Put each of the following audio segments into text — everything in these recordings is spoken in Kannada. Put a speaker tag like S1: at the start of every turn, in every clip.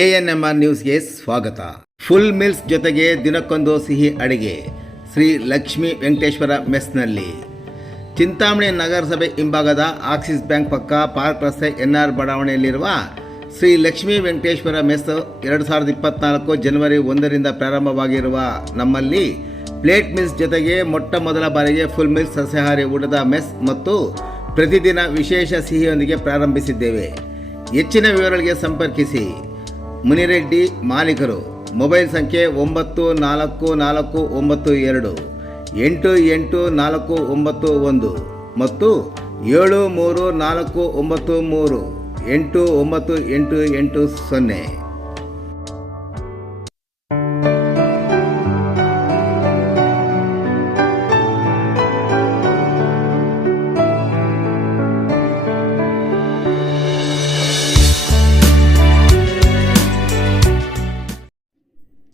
S1: ಎ ಎನ್ ಎಂ ಆರ್ ನ್ಯೂಸ್ಗೆ ಸ್ವಾಗತ. ಫುಲ್ ಮಿಲ್ಸ್ ಜೊತೆಗೆ ದಿನಕ್ಕೊಂದು ಸಿಹಿ ಅಡಿಗೆ. ಶ್ರೀ ಲಕ್ಷ್ಮೀ ವೆಂಕಟೇಶ್ವರ ಮೆಸ್ನಲ್ಲಿ. ಚಿಂತಾಮಣಿ ನಗರಸಭೆ ಹಿಂಭಾಗದ ಆಕ್ಸಿಸ್ ಬ್ಯಾಂಕ್ ಪಕ್ಕ ಪಾರ್ಕ್ ರಸ್ತೆ ಎನ್ ಆರ್ ಬಡಾವಣೆಯಲ್ಲಿರುವ ಶ್ರೀ ಲಕ್ಷ್ಮೀ ವೆಂಕಟೇಶ್ವರ ಮೆಸ್ ಎರಡು ಸಾವಿರದ ಇಪ್ಪತ್ನಾಲ್ಕು ಜನವರಿ ಒಂದರಿಂದ ಪ್ರಾರಂಭವಾಗಿರುವ ನಮ್ಮಲ್ಲಿ ಪ್ಲೇಟ್ ಮಿಲ್ಸ್ ಜೊತೆಗೆ ಮೊಟ್ಟ ಮೊದಲ ಬಾರಿಗೆ ಫುಲ್ ಮಿಲ್ಸ್ ಸಸ್ಯಾಹಾರಿ ಊಟದ ಮೆಸ್ ಮತ್ತು ಪ್ರತಿದಿನ ವಿಶೇಷ ಸಿಹಿಯೊಂದಿಗೆ ಪ್ರಾರಂಭಿಸಿದ್ದೇವೆ. ಹೆಚ್ಚಿನ ವಿವರಗಳಿಗೆ ಸಂಪರ್ಕಿಸಿ. ಮುನಿರೆಡ್ಡಿ ಮಾಲೀಕರು. ಮೊಬೈಲ್ ಸಂಖ್ಯೆ ಒಂಬತ್ತು ನಾಲ್ಕು ನಾಲ್ಕು ಒಂಬತ್ತು ಎರಡು, ಎಂಟು ಎಂಟು ನಾಲ್ಕು ಒಂಬತ್ತು ಒಂದು ಮತ್ತು ಏಳು ಮೂರು ನಾಲ್ಕು ಒಂಬತ್ತು ಮೂರು, ಎಂಟು ಒಂಬತ್ತು ಎಂಟು ಎಂಟು ಸೊನ್ನೆ.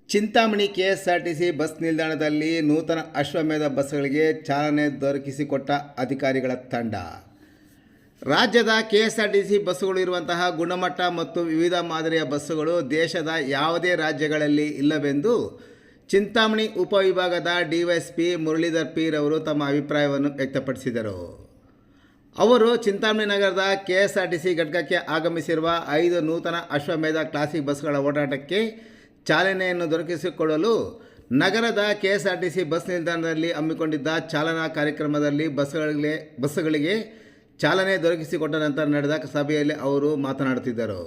S1: ಚಿಂತಾಮಣಿ ಕೆಎಸ್ಆರ್ಟಿಸಿ ಬಸ್ ನಿಲ್ದಾಣದಲ್ಲಿ ನೂತನ ಅಶ್ವಮೇಧ ಬಸ್ಗಳಿಗೆ ಚಾಲನೆ ದೊರಕಿಸಿಕೊಟ್ಟ ಅಧಿಕಾರಿಗಳ ತಂಡ. ರಾಜ್ಯದ ಕೆಎಸ್ಆರ್ಟಿಸಿ ಬಸ್ಸುಗಳು ಇರುವಂತಹ ಗುಣಮಟ್ಟ ಮತ್ತು ವಿವಿಧ ಮಾದರಿಯ ಬಸ್ಸುಗಳು ದೇಶದ ಯಾವುದೇ ರಾಜ್ಯಗಳಲ್ಲಿ ಇಲ್ಲವೆಂದು ಚಿಂತಾಮಣಿ ಉಪವಿಭಾಗದ ಡಿವೈಎಸ್ಪಿ ಮುರಳೀಧರ್ ಪೀರ್ ಅವರು ತಮ್ಮ ಅಭಿಪ್ರಾಯವನ್ನು ವ್ಯಕ್ತಪಡಿಸಿದರು. ಅವರು ಚಿಂತಾಮಣಿ ನಗರದ ಕೆಎಸ್ಆರ್ಟಿಸಿ ಘಟಕಕ್ಕೆ ಆಗಮಿಸಿರುವ ಐದು ನೂತನ ಅಶ್ವಮೇಧ ಕ್ಲಾಸಿಕ್ ಬಸ್ಗಳ ಓಡಾಟಕ್ಕೆ ಚಾಲನೆಯನ್ನು ದೊರಕಿಸಿಕೊಡಲು ನಗರದ ಕೆಎಸ್ಆರ್ಟಿಸಿ ಬಸ್ ನಿಲ್ದಾಣದಲ್ಲಿ ಹಮ್ಮಿಕೊಂಡಿದ್ದ ಚಾಲನಾ ಕಾರ್ಯಕ್ರಮದಲ್ಲಿ ಬಸ್ಗಳಿಗೆ ಬಸ್ಸುಗಳಿಗೆ ಚಾಲನೆ ದೊರಕಿಸಿಕೊಟ್ಟ ನಂತರ ನಡೆದ ಸಭೆಯಲ್ಲಿ ಅವರು ಮಾತನಾಡುತ್ತಿದ್ದರು.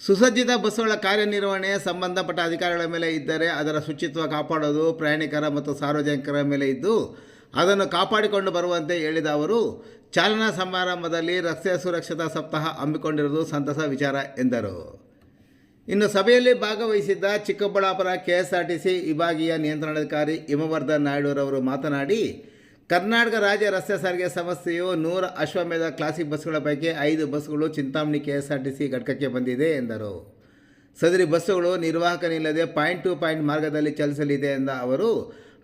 S1: ಸುಸಜ್ಜಿತ ಬಸ್ಸುಗಳ ಕಾರ್ಯನಿರ್ವಹಣೆ ಸಂಬಂಧಪಟ್ಟ ಅಧಿಕಾರಿಗಳ ಮೇಲೆ ಇದ್ದರೆ ಅದರ ಶುಚಿತ್ವ ಕಾಪಾಡೋದು ಪ್ರಯಾಣಿಕರ ಮತ್ತು ಸಾರ್ವಜನಿಕರ ಮೇಲೆ ಇದ್ದು, ಅದನ್ನು ಕಾಪಾಡಿಕೊಂಡು ಬರುವಂತೆ ಹೇಳಿದ ಅವರು, ಚಾಲನಾ ಸಮಾರಂಭದಲ್ಲಿ ರಸ್ತೆ ಸುರಕ್ಷತಾ ಸಪ್ತಾಹ ಹಮ್ಮಿಕೊಂಡಿರುವುದು ಸಂತಸ ವಿಚಾರ ಎಂದರು. ಇನ್ನು ಸಭೆಯಲ್ಲಿ ಭಾಗವಹಿಸಿದ್ದ ಚಿಕ್ಕಬಳ್ಳಾಪುರ ಕೆಎಸ್ಆರ್ಟಿಸಿ ವಿಭಾಗೀಯ ನಿಯಂತ್ರಣಾಧಿಕಾರಿ ಹಿಮವರ್ಧನ್ ನಾಯ್ಡುರವರು ಮಾತನಾಡಿ, ಕರ್ನಾಟಕ ರಾಜ್ಯ ರಸ್ತೆ ಸಾರಿಗೆ ಸಂಸ್ಥೆಯು ನೂರ ಅಶ್ವಮೇಧ ಕ್ಲಾಸಿಕ್ ಬಸ್ಗಳ ಪೈಕಿ ಐದು ಬಸ್ಗಳು ಚಿಂತಾಮಣಿ ಕೆಎಸ್ಆರ್ಟಿಸಿ ಘಟಕಕ್ಕೆ ಬಂದಿದೆ ಎಂದರು. ಸದರಿ ಬಸ್ಸುಗಳು ನಿರ್ವಾಹಕನಿಲ್ಲದೆ ಪಾಯಿಂಟ್ ಟು ಪಾಯಿಂಟ್ ಮಾರ್ಗದಲ್ಲಿ ಚಲಿಸಲಿದೆ ಎಂದ ಅವರು,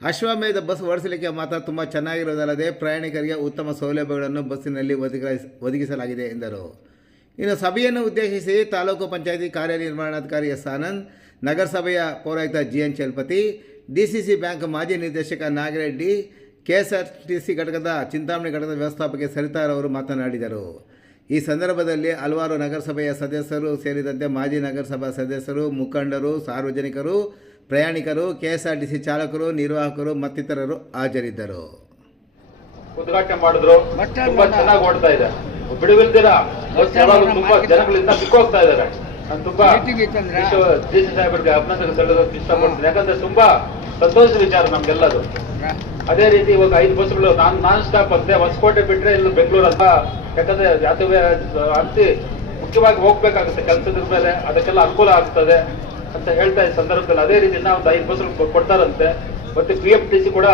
S1: ಅಶ್ವಮೇಧ ಬಸ್ ಓಡಿಸಲಿಕ್ಕೆ ಮಾತ್ರ ತುಂಬ ಚೆನ್ನಾಗಿರುವುದಲ್ಲದೆ ಪ್ರಯಾಣಿಕರಿಗೆ ಉತ್ತಮ ಸೌಲಭ್ಯಗಳನ್ನು ಬಸ್ಸಿನಲ್ಲಿ ಒದಗಿಸ, ಒದಗಿಸಲಾಗಿದೆ ಎಂದರು. ಇನ್ನು ಸಭೆಯನ್ನು ಉದ್ದೇಶಿಸಿ ತಾಲೂಕು ಪಂಚಾಯತಿ ಕಾರ್ಯನಿರ್ವಹಣಾಧಿಕಾರಿ ಎಸ್ ಆನಂದ್ ನಗರಸಭೆಯ ಪೌರಾಯುಕ್ತ G N Chalapathi D C C bank ಮಾಜಿ ನಿರ್ದೇಶಕ ನಾಗರೆಡ್ಡಿ ಕೆಎಸ್ಆರ್ಟಿಸಿ ಟಿ ಸಿ ಘಟಕದ ಚಿಂತಾಮಣಿ ಘಟಕದ ವ್ಯವಸ್ಥಾಪಕ ಸರಿತಾರವರು ಮಾತನಾಡಿದರು. ಈ ಸಂದರ್ಭದಲ್ಲಿ ಹಲವಾರು ನಗರಸಭೆಯ ಸದಸ್ಯರು ಸೇರಿದಂತೆ ಮಾಜಿ ನಗರಸಭಾ ಸದಸ್ಯರು ಮುಖಂಡರು ಸಾರ್ವಜನಿಕರು ಪ್ರಯಾಣಿಕರು ಕೆಎಸ್ಆರ್ಟಿಸಿ ಚಾಲಕರು ನಿರ್ವಾಹಕರು ಮತ್ತಿತರರು ಹಾಜರಿದ್ದರು.
S2: ಉದ್ಘಾಟನೆ ಮಾಡಿದ್ರು ತುಂಬಾ ಚೆನ್ನಾಗಿ ಓಡ್ತಾ ಇದೆ. ಬಿಡುವಿಲ್ದಿರ ತುಂಬಾ ಜನಗಳಿಂದ ಬಿಕ್ಕೋಗ್ತಾ ಇದ್ದಾರೆ. ನಾನು ತುಂಬಾ ದೇಶ ಸಾಹೇಬರಿಗೆ ಅಭಿನಂದನೆ ಸಲ್ಲಿಸೋದಕ್ಕೆ ಇಷ್ಟಪಡ್ತೀನಿ. ಯಾಕಂದ್ರೆ ತುಂಬಾ ಸಂತೋಷದ ವಿಚಾರ ನಮ್ಗೆಲ್ಲದು. ಅದೇ ರೀತಿ ಇವಾಗ ಐದು ಬಸ್ಗಳು ನಾನ್ ನಾನ್ ಸ್ಟಾಪ್ ಅಂತೆ ಹೊಸಕೋಟೆ ಬಿಟ್ರೆ ಇಲ್ಲಿ ಬೆಂಗಳೂರು ಅಂತ ಯಾಕಂದ್ರೆ ಅದುವೇ ಅಂತಿ ಮುಖ್ಯವಾಗಿ ಹೋಗ್ಬೇಕಾಗುತ್ತೆ ಕೆಲಸದ ಮೇಲೆ ಅದಕ್ಕೆಲ್ಲ ಅನುಕೂಲ ಆಗ್ತದೆ ಅಂತ ಹೇಳ್ತಾ ಇದ್ದ ಸಂದರ್ಭದಲ್ಲಿ ಅದೇ ರೀತಿ ನಾವು ಒಂದು ಐದು ಬಸ್ಗಳು ಕೊಡ್ತಾರಂತೆ. ಮತ್ತೆ ಪಿ ಎಫ್ ಟಿ ಸಿ ಕೂಡ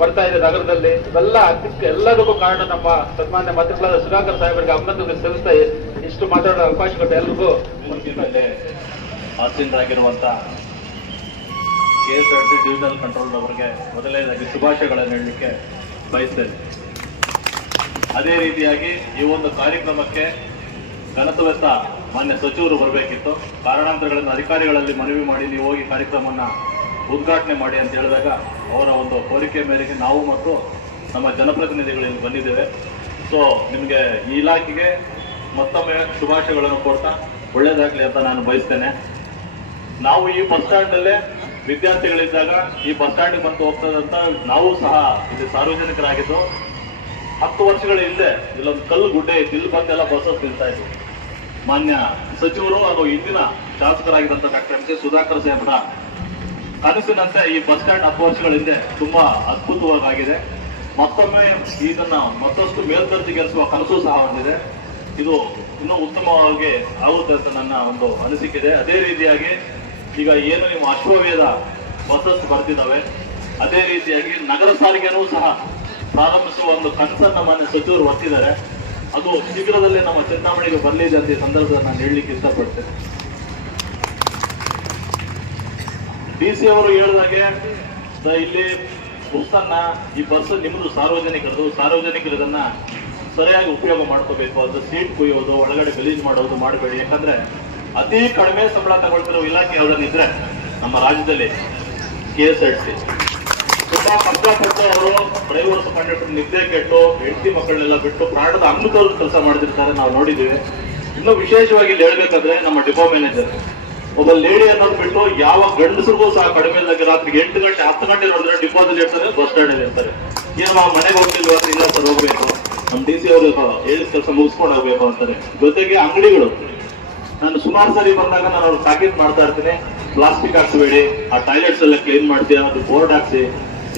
S2: ಬರ್ತಾ ಇದೆ ನಗರದಲ್ಲಿ. ಇವೆಲ್ಲ ಅದಕ್ಕೆ ಎಲ್ಲದಕ್ಕೂ ಕಾರಣ ನಮ್ಮ ಸನ್ಮಾನ್ಯ ಮಂತ್ರಿಗಳಾದ ಸುಧಾಕರ್ ಸಾಹೇಬರಿಗೆ ಅಭಿನಂದನೆ ಸಲ್ಲಿಸ್ತಾ ಇಷ್ಟು ಮಾತಾಡೋ ಅವಕಾಶ ಕೊಟ್ಟ ಎಲ್ರಿಗೂ.
S3: ಆಸೀನರಾಗಿರುವಂತಹ ಆಸೀನರಾಗಿರುವಂತ K S R T divisional control ಅವರಿಗೆ ಮೊದಲನೇದಾಗಿ ಶುಭಾಶಯಗಳನ್ನು ಹೇಳಲಿಕ್ಕೆ ಬಯಸ್ತೇನೆ. ಅದೇ ರೀತಿಯಾಗಿ ಈ ಒಂದು ಕಾರ್ಯಕ್ರಮಕ್ಕೆ ಘನತ್ವಸ್ಥ ಮಾನ್ಯ ಸಚಿವರು ಬರಬೇಕಿತ್ತು. ಕಾರಣಾಂತರಗಳನ್ನು ಅಧಿಕಾರಿಗಳಲ್ಲಿ ಮನವಿ ಮಾಡಿ ನೀವು ಹೋಗಿ ಕಾರ್ಯಕ್ರಮವನ್ನ ಉದ್ಘಾಟನೆ ಮಾಡಿ ಅಂತ ಹೇಳಿದಾಗ ಅವರ ಒಂದು ಕೋರಿಕೆ ಮೇರೆಗೆ ನಾವು ಮತ್ತು ನಮ್ಮ ಜನಪ್ರತಿನಿಧಿಗಳು ಇಲ್ಲಿ ಬಂದಿದ್ದೇವೆ. ಸೊ ನಿಮಗೆ ಈ ಇಲಾಖೆಗೆ ಮತ್ತೊಮ್ಮೆ ಶುಭಾಶಯಗಳನ್ನು ಕೊಡ್ತಾ ಒಳ್ಳೇದಾಗಲಿ ಅಂತ ನಾನು ಬಯಸ್ತೇನೆ. ನಾವು ಈ ಬಸ್ ಸ್ಟ್ಯಾಂಡಲ್ಲೇ ವಿದ್ಯಾರ್ಥಿಗಳಿದ್ದಾಗ ಈ ಬಸ್ ಸ್ಟ್ಯಾಂಡಿಗೆ ಬಂದು ಹೋಗ್ತದಂತ ನಾವು ಸಹ ಇಲ್ಲಿ ಸಾರ್ವಜನಿಕರಾಗಿದ್ದು. ಹತ್ತು ವರ್ಷಗಳ ಹಿಂದೆ ಇಲ್ಲೊಂದು ಕಲ್ಲು ಗುಡ್ಡೆ ಇತ್ತು. ಇಲ್ಲಿ ಬಂದೆಲ್ಲ ಬಸ್ಸಸ್ ನಿಲ್ತಾ ಇದ್ವು. ಮಾನ್ಯ ಸಚಿವರು ಹಾಗೂ ಇಂದಿನ ಶಾಸಕರಾಗಿದ್ದಂಥ ಡಾಕ್ಟರ್ ಎಂ ಕೆ ಸುಧಾಕರ್ ಸಾಹೇಬ್ರ ಕನಸಿನಂತೆ ಈ ಬಸ್ ಸ್ಟ್ಯಾಂಡ್ ಹಿಂದೆ ತುಂಬಾ ಅದ್ಭುತವಾಗಿದೆ. ಮತ್ತೊಮ್ಮೆ ಇದನ್ನ ಮತ್ತಷ್ಟು ಮೇಲ್ದರ್ಜೆಗೇರಿಸುವ ಕನಸು ಸಹ ಹೊಂದಿದೆ. ಇದು ಇನ್ನೂ ಉತ್ತಮವಾಗಿ ಆಗುತ್ತೆ ಅಂತ ನನ್ನ ಒಂದು ಅನಿಸಿಕೆ ಅದೇ ರೀತಿಯಾಗಿ ಈಗ ಏನು ನಿಮ್ಮ ಅಶ್ವವೇದ ಬಸ್ಸಸ್ ಬರ್ತಿದ್ದಾವೆ ಅದೇ ರೀತಿಯಾಗಿ ನಗರ ಸಾರಿಗೆನೂ ಸಹ ಪ್ರಾರಂಭಿಸುವ ಒಂದು ಕನಸನ್ನ ಮಾನ್ಯ ಸಚಿವರು ಹೊತ್ತಿದ್ದಾರೆ. ಅದು ಶೀಘ್ರದಲ್ಲೇ ನಮ್ಮ ಚಿಂತಾಮಣಿಗೆ ಬರಲಿದೆ ಅಂತ ಈ ಸಂದರ್ಭದಲ್ಲಿ ನಾನು ಹೇಳಲಿಕ್ಕೆ ಇಷ್ಟಪಡ್ತೇನೆ. ಡಿ ಸಿ ಅವರು ಹೇಳಿದಾಗೆ ಇಲ್ಲಿ ಬಸ್ಸನ್ನ ಈ ಬಸ್ ನಿಮ್ಮದು ಸಾರ್ವಜನಿಕರದು ಸಾರ್ವಜನಿಕರು ಇದನ್ನ ಸರಿಯಾಗಿ ಉಪಯೋಗ ಮಾಡ್ಕೋಬೇಕು. ಅದು ಸೀಟ್ ಕುಯ್ಯೋದು, ಒಳಗಡೆ ಗಲೀಜು ಮಾಡೋದು ಮಾಡಬೇಡಿ. ಯಾಕಂದ್ರೆ ಅತಿ ಕಡಿಮೆ ಸಂಬಳ ತಗೊಳ್ತಿರೋ ಇಲಾಖೆ ಯಾವ್ದನ್ನಿದ್ರೆ ನಮ್ಮ ರಾಜ್ಯದಲ್ಲಿ ಕೆ ಎಸ್ ಆರ್ ಟಿ ತುಂಬಾ ಕಷ್ಟಪಟ್ಟು ಅವರು ಡ್ರೈವರ್ಸ್ ಕಂಡಕ್ಟರ್ ನಿದ್ದೆ ಕೆಟ್ಟು, ಹೆಂಡತಿ ಮಕ್ಕಳನ್ನೆಲ್ಲ ಬಿಟ್ಟು ಪ್ರಾಣದ ಅಮೃತವ್ರ ಕೆಲಸ ಮಾಡ್ತಿರ್ತಾರೆ. ನಾವು ನೋಡಿದ್ದೀವಿ. ಇನ್ನು ವಿಶೇಷವಾಗಿ ಇಲ್ಲಿ ಹೇಳ್ಬೇಕಾದ್ರೆ ನಮ್ಮ ಡಿಪೋ ಮ್ಯಾನೇಜರ್. ಒಬ್ಬ ಲೇಡಿ ಅನ್ನೋದು ಬಿಟ್ಟು ಯಾವ ಗಂಡಸರಿಗೂ ಸಹ ಕಡಿಮೆ ಇಲ್ಲದಾಗ ರಾತ್ರಿ ಎಂಟು ಗಂಟೆ, ಹತ್ತು ಗಂಟೆ ನೋಡಿದ್ರೆ ಡಿಪಾಸಿಟ್ ಇರ್ತಾರೆ ಬಸ್ ಸ್ಟ್ಯಾಂಡ್ ಇರ್ತಾರೆ. ಏನು ನಾವು ಮನೆಗೆ ಹೋಗ್ತಿಲ್ವಾ ಇಲ್ಲ ಸರ್, ಹೋಗ್ಬೇಕು. ನಮ್ಮ ಡಿ ಸಿ ಅವರು ಹೇಳಿದ ಕೆಲಸ ಮುಗಿಸ್ಕೊಂಡು ಹೋಗ್ಬೇಕು ಅಂತಾರೆ. ಜೊತೆಗೆ ಅಂಗಡಿಗಳು. ನಾನು ಸುಮಾರು ಸರಿ ಬಂದಾಗ ನಾನು ಅವ್ರು ಪ್ಯಾಕೇಜ್ ಮಾಡ್ತಾ ಇರ್ತೀನಿ. ಪ್ಲಾಸ್ಟಿಕ್ ಹಾಕ್ಸಬೇಡಿ. ಆ ಟಾಯ್ಲೆಟ್ಸ್ ಎಲ್ಲ ಕ್ಲೀನ್ ಮಾಡ್ತೀಯ? ಅದು ಬೋರ್ಡ್ ಹಾಕ್ಸಿ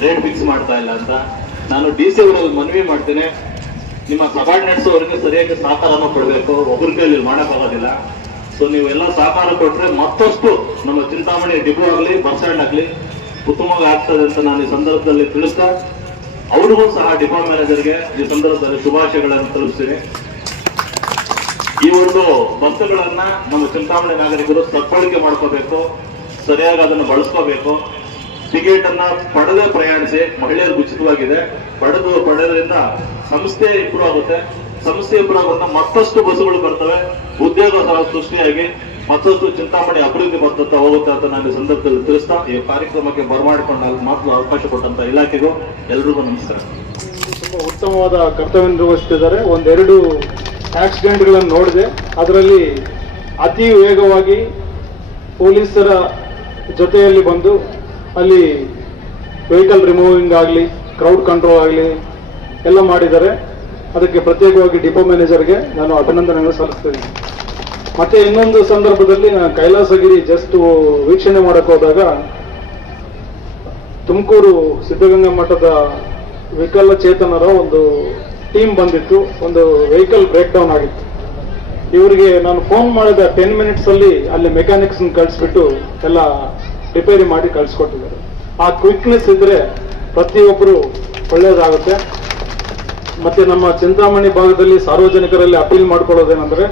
S3: ರೇಟ್ ಫಿಕ್ಸ್ ಮಾಡ್ತಾ ಇಲ್ಲ ಅಂತ. ನಾನು ಡಿ ಸಿ ಅವರಲ್ಲಿ ಮನವಿ ಮಾಡ್ತೇನೆ. ನಿಮ್ಮ ಸಬಾರ್ಡಿನೇಟ್ಸ್ ಅವರಿಗೆ ಸರಿಯಾಗಿ ಸಹಕಾರನ ಕೊಡಬೇಕು. ಒಬ್ಬರ ಕೈಯಲ್ಲಿ ಮಾಡೋಕ್ಕಾಗೋದಿಲ್ಲ. ಸೊ ನೀವೆಲ್ಲ ಸಹಕಾರ ಕೊಟ್ರೆ ಮತ್ತಷ್ಟು ನಮ್ಮ ಚಿಂತಾಮಣಿ ಡಿಪೋ ಆಗಲಿ, ಬಸ್ ಸ್ಟ್ಯಾಂಡ್ ಆಗಲಿ ಉತ್ತಮವಾಗಿ ಆಗ್ತದೆ ಅಂತ ನಾನು ಈ ಸಂದರ್ಭದಲ್ಲಿ ತಿಳಿಸ್ತಾ ಅವ್ರಿಗೂ ಸಹ ಡಿಪೋ ಮ್ಯಾನೇಜರ್ಗೆ ಈ ಸಂದರ್ಭದಲ್ಲಿ ಶುಭಾಶಯಗಳನ್ನು ತಿಳಿಸ್ತೀನಿ. ಈ ಒಂದು ಬಸ್ಸುಗಳನ್ನ ನಮ್ಮ ಚಿಂತಾಮಣಿ ನಾಗರಿಕರು ಸದ್ಬಳಕೆ ಮಾಡ್ಕೋಬೇಕು, ಸರಿಯಾಗಿ ಅದನ್ನು ಬಳಸ್ಕೋಬೇಕು. ಟಿಕೆಟ್ ಅನ್ನ ಪಡೆದೇ ಪ್ರಯಾಣಿಸಿ ಮಹಿಳೆಯರಿಗೆ ಉಚಿತವಾಗಿದೆ. ಪಡೆದು ಪಡೆದ್ರಿಂದ ಸಂಸ್ಥೆ ಇಂಪ್ರೂವ್ ಆಗುತ್ತೆ. ಸಂಸ್ಥೆ ಇಂಪ್ರೂವ್ ಆಗೋದ್ರಿಂದ ಮತ್ತಷ್ಟು ಬಸ್ಸುಗಳು ಬರ್ತವೆ. ಉದ್ಯೋಗ ಸೃಷ್ಟಿಯಾಗಿ ಮತ್ತಷ್ಟು ಚಿಂತಾಮಣಿ ಅಭಿವೃದ್ಧಿ ಪಡ್ತಾ ಹೋಗುತ್ತೆ ಅಂತ ನಾನು ಸಂದರ್ಭದಲ್ಲಿ ತಿಳಿಸ್ತಾ, ಈ ಕಾರ್ಯಕ್ರಮಕ್ಕೆ ಬರಮಾಡಿಕೊಂಡು ಮಾತ್ರ ಅವಕಾಶ ಕೊಟ್ಟಂತ ಇಲಾಖೆಗೂ ಎಲ್ರಿಗೂ ನಮಸ್ಕಾರ.
S4: ತುಂಬಾ ಉತ್ತಮವಾದ ಕರ್ತವ್ಯ ನಿರ್ವಹಿಸುತ್ತಿದ್ದಾರೆ ಒಂದೆರಡು ಆಕ್ಸಿಡೆಂಟ್ಗಳನ್ನು ನೋಡಿದೆ. ಅದರಲ್ಲಿ ಅತಿ ವೇಗವಾಗಿ ಪೊಲೀಸರ ಜೊತೆಯಲ್ಲಿ ಬಂದು ಅಲ್ಲಿ ವೆಹಿಕಲ್ ರಿಮೂವಿಂಗ್ ಆಗಲಿ ಕ್ರೌಡ್ ಕಂಟ್ರೋಲ್ ಆಗಲಿ ಎಲ್ಲ ಮಾಡಿದ್ದಾರೆ. ಅದಕ್ಕೆ ಪ್ರತ್ಯೇಕವಾಗಿ ಡಿಪೋ ಮ್ಯಾನೇಜರ್ಗೆ ನಾನು ಅಭಿನಂದನೆಗಳು ಸಲ್ಲಿಸ್ತೇನೆ. ಮತ್ತೆ ಇನ್ನೊಂದು ಸಂದರ್ಭದಲ್ಲಿ ನಾನು ಕೈಲಾಸಗಿರಿ ಜಸ್ಟ್ ವೀಕ್ಷಣೆ ಮಾಡಕ್ಕೆ ಹೋದಾಗ ತುಮಕೂರು ಸಿದ್ಧಗಂಗಾ ಮಠದ ವಿಕಲಚೇತನರ ಒಂದು ಟೀಮ್ ಬಂದಿತ್ತು. ಒಂದು ವೆಹಿಕಲ್ ಬ್ರೇಕ್ ಡೌನ್ ಆಗಿತ್ತು. ಇವರಿಗೆ ನಾನು ಫೋನ್ ಮಾಡಿದ ಟೆನ್ ಮಿನಿಟ್ಸ್ ಅಲ್ಲಿ ಅಲ್ಲಿ ಮೆಕ್ಯಾನಿಕ್ಸ್ ಕಳಿಸ್ಬಿಟ್ಟು ಎಲ್ಲ ರಿಪೇರಿ ಮಾಡಿ ಕಳಿಸ್ಕೊಟ್ಟಿದ್ದಾರೆ. ಆ ಕ್ವಿಕ್ನೆಸ್ ಇದ್ರೆ ಪ್ರತಿಯೊಬ್ಬರು ಒಳ್ಳೇದಾಗುತ್ತೆ. ಮತ್ತೆ ನಮ್ಮ ಚಿಂತಾಮಣಿ ಭಾಗದಲ್ಲಿ ಸಾರ್ವಜನಿಕರಲ್ಲಿ ಅಪೀಲ್ ಮಾಡ್ಕೊಳ್ಳೋದೇನೆಂದ್ರೆ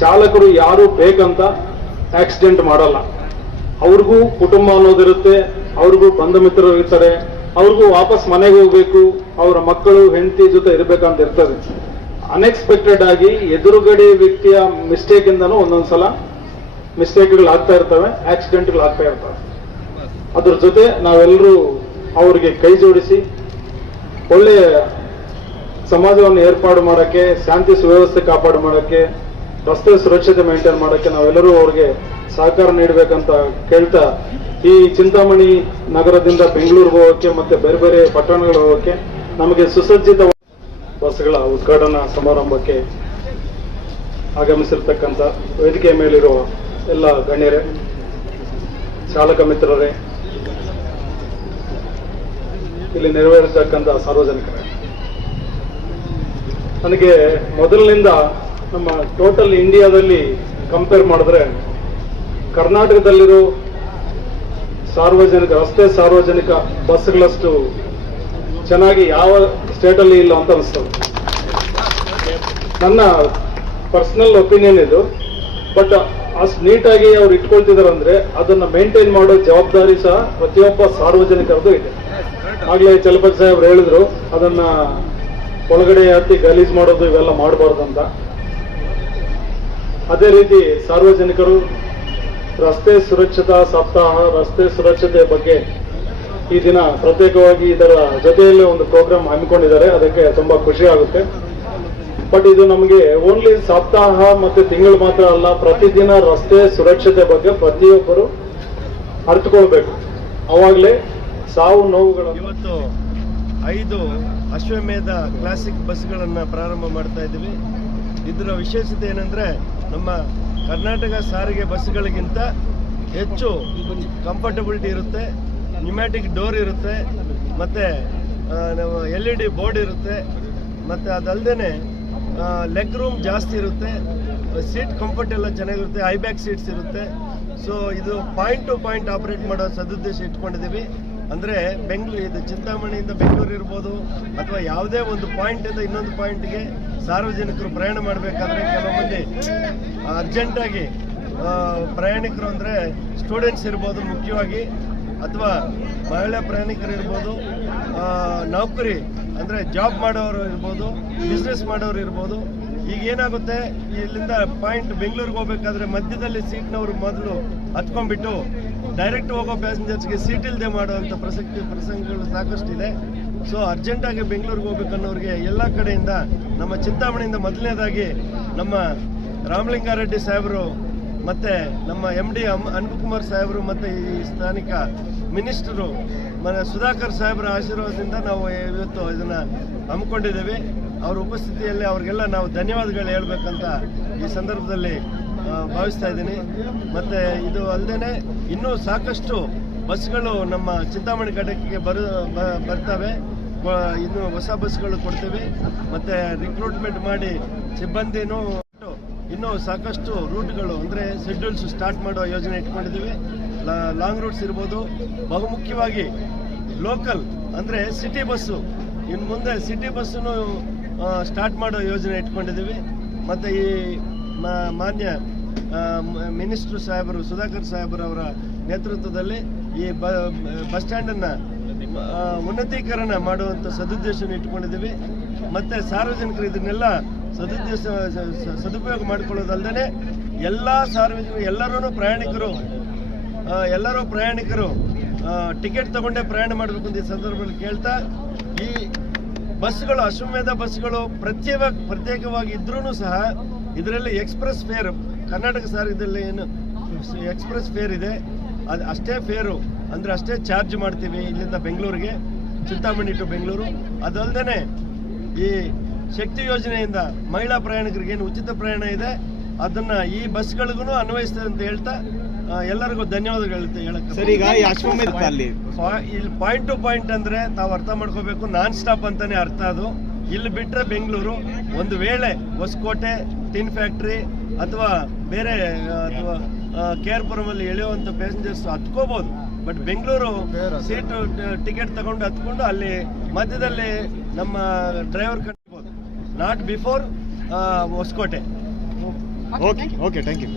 S4: ಚಾಲಕರು ಯಾರು ಬೇಕಂತ ಆಕ್ಸಿಡೆಂಟ್ ಮಾಡಲ್ಲ. ಅವ್ರಿಗೂ ಕುಟುಂಬ ಅನ್ನೋದಿರುತ್ತೆ, ಅವ್ರಿಗೂ ಬಂಧು ಮಿತ್ರರು ಇರ್ತಾರೆ, ಅವ್ರಿಗೂ ವಾಪಸ್ ಮನೆಗೆ ಹೋಗ್ಬೇಕು, ಅವರ ಮಕ್ಕಳು, ಹೆಂಡತಿ ಜೊತೆ ಇರಬೇಕಂತ ಇರ್ತದೆ. ಅನ್ಎಕ್ಸ್ಪೆಕ್ಟೆಡ್ ಆಗಿ ಎದುರುಗಡೆ ವ್ಯಕ್ತಿಯ ಮಿಸ್ಟೇಕ್ ಇಂದನೂ ಒಂದೊಂದ್ಸಲ ಮಿಸ್ಟೇಕ್ಗಳು ಆಗ್ತಾ ಇರ್ತವೆ ಆಕ್ಸಿಡೆಂಟ್ಗಳು ಆಗ್ತಾ ಇರ್ತವೆ. ಅದ್ರ ಜೊತೆ ನಾವೆಲ್ಲರೂ ಅವರಿಗೆ ಕೈ ಜೋಡಿಸಿ ಒಳ್ಳೆಯ ಸಮಾಜವನ್ನು ಏರ್ಪಾಡು ಮಾಡೋಕ್ಕೆ, ಶಾಂತಿ ಸುವ್ಯವಸ್ಥೆ ಕಾಪಾಡು ಮಾಡೋಕ್ಕೆ, ರಸ್ತೆ ಸುರಕ್ಷತೆ ಮೇಂಟೈನ್ ಮಾಡೋಕ್ಕೆ ನಾವೆಲ್ಲರೂ ಅವ್ರಿಗೆ ಸಹಕಾರ ನೀಡಬೇಕಂತ ಕೇಳ್ತಾ, ಈ ಚಿಂತಾಮಣಿ ನಗರದಿಂದ ಬೆಂಗಳೂರಿಗೆ ಹೋಗೋಕ್ಕೆ ಮತ್ತೆ ಬೇರೆ ಬೇರೆ ಪಟ್ಟಣಗಳು ಹೋಗೋಕ್ಕೆ ನಮಗೆ ಸುಸಜ್ಜಿತ ಬಸ್ಗಳ ಉದ್ಘಾಟನಾ ಸಮಾರಂಭಕ್ಕೆ ಆಗಮಿಸಿರ್ತಕ್ಕಂಥ ವೇದಿಕೆ ಮೇಲಿರುವ ಎಲ್ಲ ಗಣ್ಯರೇ, ಚಾಲಕ ಮಿತ್ರರೇ, ಇಲ್ಲಿ ನೆರವೇರಿಸತಕ್ಕಂಥ ಸಾರ್ವಜನಿಕರೇ. ನನಗೆ ಮೊದಲಿನಿಂದ ನಮ್ಮ ಟೋಟಲ್ ಇಂಡಿಯಾದಲ್ಲಿ ಕಂಪೇರ್ ಮಾಡಿದ್ರೆ ಕರ್ನಾಟಕದಲ್ಲಿರೋ ಸಾರ್ವಜನಿಕ, ರಸ್ತೆ ಸಾರ್ವಜನಿಕ ಬಸ್ಗಳಷ್ಟು ಚೆನ್ನಾಗಿ ಯಾವ ಸ್ಟೇಟಲ್ಲಿ ಇಲ್ಲ ಅಂತ ಅನಿಸ್ತದೆ. ನನ್ನ ಪರ್ಸನಲ್ ಒಪಿನಿಯನ್ ಇದು. ಬಟ್ ಅಷ್ಟು ನೀಟಾಗಿ ಅವ್ರು ಇಟ್ಕೊಳ್ತಿದ್ದಾರೆ ಅಂದರೆ ಅದನ್ನು ಮೇಂಟೈನ್ ಮಾಡೋ ಜವಾಬ್ದಾರಿ ಸಹ ಪ್ರತಿಯೊಬ್ಬ ಸಾರ್ವಜನಿಕರದ್ದು ಇದೆ. ಆಗಲೇ ಚಲಪತಿ ಸಾಹೇಬ್ರು ಹೇಳಿದ್ರು, ಅದನ್ನ ಒಳಗಡೆ ಹತ್ತಿ ಗಲೀಜ್ ಮಾಡೋದು ಇವೆಲ್ಲ ಮಾಡಬಾರ್ದು ಅಂತ ಅದೇ ರೀತಿ ಸಾರ್ವಜನಿಕರು ರಸ್ತೆ ಸುರಕ್ಷತಾ ಸಪ್ತಾಹ, ರಸ್ತೆ ಸುರಕ್ಷತೆ ಬಗ್ಗೆ ಈ ದಿನ ಪ್ರತ್ಯೇಕವಾಗಿ ಇದರ ಜೊತೆಯಲ್ಲಿ ಒಂದು ಪ್ರೋಗ್ರಾಮ್ ಹಮ್ಮಿಕೊಂಡಿದ್ದಾರೆ. ಅದಕ್ಕೆ ತುಂಬಾ ಖುಷಿ ಆಗುತ್ತೆ. ಬಟ್ ಇದು ನಮಗೆ ಓನ್ಲಿ ಸಪ್ತಾಹ ಮತ್ತೆ ತಿಂಗಳು ಮಾತ್ರ ಅಲ್ಲ, ಪ್ರತಿದಿನ ರಸ್ತೆ ಸುರಕ್ಷತೆ ಬಗ್ಗೆ ಪ್ರತಿಯೊಬ್ಬರು ಅರ್ಥಕೊಳ್ಬೇಕು ಅವಾಗಲೇ ಸಾವು ನೋವುಗಳು
S5: ಇವತ್ತು ಐದು ಅಶ್ವಮೇಧ ಕ್ಲಾಸಿಕ್ ಬಸ್ಗಳನ್ನು ಪ್ರಾರಂಭ ಮಾಡ್ತಾ ಇದ್ದೀವಿ. ಇದರ ವಿಶೇಷತೆ ಏನಂದರೆ ನಮ್ಮ ಕರ್ನಾಟಕ ಸಾರಿಗೆ ಬಸ್ಗಳಿಗಿಂತ ಹೆಚ್ಚು ಕಂಫರ್ಟಬಿಲಿಟಿ ಇರುತ್ತೆ ನ್ಯೂಮ್ಯಾಟಿಕ್ ಡೋರ್ ಇರುತ್ತೆ, ಮತ್ತು ಎಲ್ ಇ ಡಿ ಬೋರ್ಡ್ ಇರುತ್ತೆ, ಮತ್ತು ಅದಲ್ಲದೆ ಲೆಗ್ ರೂಮ್ ಜಾಸ್ತಿ ಇರುತ್ತೆ ಸೀಟ್ ಕಂಫರ್ಟ್ ಎಲ್ಲ ಚೆನ್ನಾಗಿರುತ್ತೆ ಐ ಬ್ಯಾಕ್ ಸೀಟ್ಸ್ ಇರುತ್ತೆ. ಸೊ ಇದು ಪಾಯಿಂಟ್ ಟು ಪಾಯಿಂಟ್ ಆಪರೇಟ್ ಮಾಡೋ ಸದುದ್ದೇಶ ಇಟ್ಕೊಂಡಿದ್ದೀವಿ. ಅಂದರೆ ಬೆಂಗಳೂರು ಇದು ಚಿಂತಾಮಣಿಯಿಂದ ಬೆಂಗಳೂರು ಇರ್ಬೋದು ಅಥವಾ ಯಾವುದೇ ಒಂದು ಪಾಯಿಂಟಿಂದ ಇನ್ನೊಂದು ಪಾಯಿಂಟ್ಗೆ ಸಾರ್ವಜನಿಕರು ಪ್ರಯಾಣ ಮಾಡಬೇಕಾದ್ರೆ ಕೆಲವು ಮಂದಿ ಅರ್ಜೆಂಟಾಗಿ ಪ್ರಯಾಣಿಕರು ಅಂದರೆ ಸ್ಟೂಡೆಂಟ್ಸ್ ಇರ್ಬೋದು ಮುಖ್ಯವಾಗಿ, ಅಥವಾ ಮಹಿಳೆ ಪ್ರಯಾಣಿಕರು ಇರ್ಬೋದು ನೌಕರಿ ಅಂದರೆ ಜಾಬ್ ಮಾಡೋರು ಇರ್ಬೋದು ಬಿಸ್ನೆಸ್ ಮಾಡೋರು ಇರ್ಬೋದು. ಈಗ ಏನಾಗುತ್ತೆ? ಇಲ್ಲಿಂದ ಪಾಯಿಂಟ್ ಬೆಂಗಳೂರಿಗೆ ಹೋಗ್ಬೇಕಾದ್ರೆ ಮಧ್ಯದಲ್ಲಿ ಸೀಟ್ನವರು ಮೊದಲು ಹತ್ಕೊಂಡ್ಬಿಟ್ಟು ಡೈರೆಕ್ಟ್ ಹೋಗೋ ಪ್ಯಾಸೆಂಜರ್ಸ್ಗೆ ಸೀಟ್ ಇಲ್ಲದೆ ಮಾಡುವಂಥ ಪ್ರಸಕ್ತಿ ಪ್ರಸಂಗಗಳು ಸಾಕಷ್ಟಿದೆ. ಸೊ ಅರ್ಜೆಂಟಾಗಿ ಬೆಂಗಳೂರಿಗೆ ಹೋಗ್ಬೇಕನ್ನೋರಿಗೆ ಎಲ್ಲ ಕಡೆಯಿಂದ ನಮ್ಮ ಚಿಂತಾಮಣಿಯಿಂದ ಮೊದಲನೇದಾಗಿ ನಮ್ಮ ರಾಮಲಿಂಗಾರೆಡ್ಡಿ ಸಾಹೇಬರು ಮತ್ತು ನಮ್ಮ ಎಂ ಡಿ ಅಮ್ ಅನ್ಬುಕುಮಾರ್ ಸಾಹೇಬರು ಮತ್ತು ಈ ಸ್ಥಾನಿಕ ಮಿನಿಸ್ಟರು ಮನ ಸುಧಾಕರ್ ಸಾಹೇಬರ ಆಶೀರ್ವಾದದಿಂದ ನಾವು ಇವತ್ತು ಇದನ್ನು ಹಮ್ಮಿಕೊಂಡಿದ್ದೇವೆ. ಅವರ ಉಪಸ್ಥಿತಿಯಲ್ಲಿ ಅವ್ರಿಗೆಲ್ಲ ನಾವು ಧನ್ಯವಾದಗಳು ಹೇಳಬೇಕಂತ ಈ ಸಂದರ್ಭದಲ್ಲಿ ಭಾವಿಸ್ತಾ ಇದ್ದೀನಿ ಮತ್ತೆ ಇದು ಅಲ್ಲದೆ ಇನ್ನೂ ಸಾಕಷ್ಟು ಬಸ್ಗಳು ನಮ್ಮ ಚಿಂತಾಮಣಿ ಘಟಕಕ್ಕೆ ಬರು ಬರ್ತವೆ. ಇನ್ನೂ ಹೊಸ ಬಸ್ಗಳು ಕೊಡ್ತೀವಿ. ಮತ್ತೆ ರಿಕ್ರೂಟ್ಮೆಂಟ್ ಮಾಡಿ ಸಿಬ್ಬಂದಿನೂ ಇನ್ನೂ ಸಾಕಷ್ಟು ರೂಟ್ಗಳು ಅಂದರೆ ಶೆಡ್ಯೂಲ್ಸ್ ಸ್ಟಾರ್ಟ್ ಮಾಡೋ ಯೋಜನೆ ಇಟ್ಕೊಂಡಿದ್ದೀವಿ. ಲಾಂಗ್ ರೂಟ್ಸ್ ಇರ್ಬೋದು. ಬಹುಮುಖ್ಯವಾಗಿ ಲೋಕಲ್ ಅಂದರೆ ಸಿಟಿ ಬಸ್ಸು ಇನ್ನು ಮುಂದೆ ಸಿಟಿ ಬಸ್ಸನ್ನು ಸ್ಟಾರ್ಟ್ ಮಾಡೋ ಯೋಜನೆ ಇಟ್ಕೊಂಡಿದ್ದೀವಿ. ಮತ್ತು ಈ ಮಾನ್ಯ ಮಿನಿಸ್ಟ್ರು ಸಾಹೇಬರು, ಸುಧಾಕರ್ ಸಾಹೇಬರವರ ನೇತೃತ್ವದಲ್ಲಿ ಈ ಬಸ್ ಸ್ಟ್ಯಾಂಡನ್ನು ಉನ್ನತೀಕರಣ ಮಾಡುವಂಥ ಸದುದ್ದೇಶವನ್ನು ಇಟ್ಕೊಂಡಿದ್ದೀವಿ ಮತ್ತು ಸಾರ್ವಜನಿಕರು ಇದನ್ನೆಲ್ಲ ಸದುದ್ದೇಶ ಸದುಪಯೋಗ ಮಾಡಿಕೊಳ್ಳೋದಲ್ಲದೆ ಎಲ್ಲ ಸಾರ್ವಜನಿಕರು ಎಲ್ಲರೂ ಪ್ರಯಾಣಿಕರು ಎಲ್ಲರೂ ಪ್ರಯಾಣಿಕರು ಟಿಕೆಟ್ ತಗೊಂಡೇ ಪ್ರಯಾಣ ಮಾಡಬೇಕು ಅಂತ ಈ ಸಂದರ್ಭದಲ್ಲಿ ಕೇಳ್ತಾ, ಈ ಬಸ್ಗಳು ಅಶ್ವಮೇಧ ಬಸ್ಗಳು ಪ್ರತ್ಯೇಕ, ಪ್ರತ್ಯೇಕವಾಗಿ ಇದ್ರೂ ಸಹ ಇದರಲ್ಲಿ ಎಕ್ಸ್ಪ್ರೆಸ್ ಫೇರ್ ಕರ್ನಾಟಕ ಸಾರಿಗೆದಲ್ಲಿ ಏನು ಎಕ್ಸ್ಪ್ರೆಸ್ ಫೇರ್ ಇದೆ. ಅದು ಅಷ್ಟೇ ಫೇರು ಅಂದರೆ ಅಷ್ಟೇ ಚಾರ್ಜ್ ಮಾಡ್ತೀವಿ ಇಲ್ಲಿಂದ ಬೆಂಗಳೂರಿಗೆ ಚಿಂತಾಮಣಿ ಟು ಬೆಂಗಳೂರು. ಅದಲ್ಲದೆ ಈ ಶಕ್ತಿ ಯೋಜನೆಯಿಂದ ಮಹಿಳಾ ಪ್ರಯಾಣಿಕರಿಗೆ ಏನು ಉಚಿತ ಪ್ರಯಾಣ ಇದೆ ಅದನ್ನ ಈ ಬಸ್ಗಳಿಗೂ ಅನ್ವಯಿಸ್ತದೆ ಅಂತ ಹೇಳ್ತಾ ಎಲ್ಲರಿಗೂ ಧನ್ಯವಾದಗಳು ಹೇಳಕ್ಕೆ ಇಲ್ಲಿ ಪಾಯಿಂಟ್ ಟು ಪಾಯಿಂಟ್ ಅಂದ್ರೆ ತಾವು ಅರ್ಥ ಮಾಡ್ಕೋಬೇಕು ನಾನ್ ಸ್ಟಾಪ್ ಅಂತಾನೆ ಅರ್ಥ ಅದು. ಇಲ್ಲಿ ಬಿಟ್ಟರೆ ಬೆಂಗಳೂರು. ಒಂದು ವೇಳೆ ಹೊಸಕೋಟೆ ಟಿನ್ ಫ್ಯಾಕ್ಟ್ರಿ ಅಥವಾ ಬೇರೆ ಅಥವಾ ಕೆ ಆರ್ ಪುರಮಲ್ಲಿ ಎಳೆಯುವಂಥ ಪ್ಯಾಸೆಂಜರ್ಸ್ ಹತ್ಕೋಬೋದು. ಬಟ್ ಬೆಂಗಳೂರು ಸೀಟು ಟಿಕೆಟ್ ತಗೊಂಡು ಹತ್ಕೊಂಡು ಅಲ್ಲಿ ಮಧ್ಯದಲ್ಲಿ ನಮ್ಮ driver ಕಂಡಿರ್ಬೋದು not before Hoskote.
S6: Okay okay thank you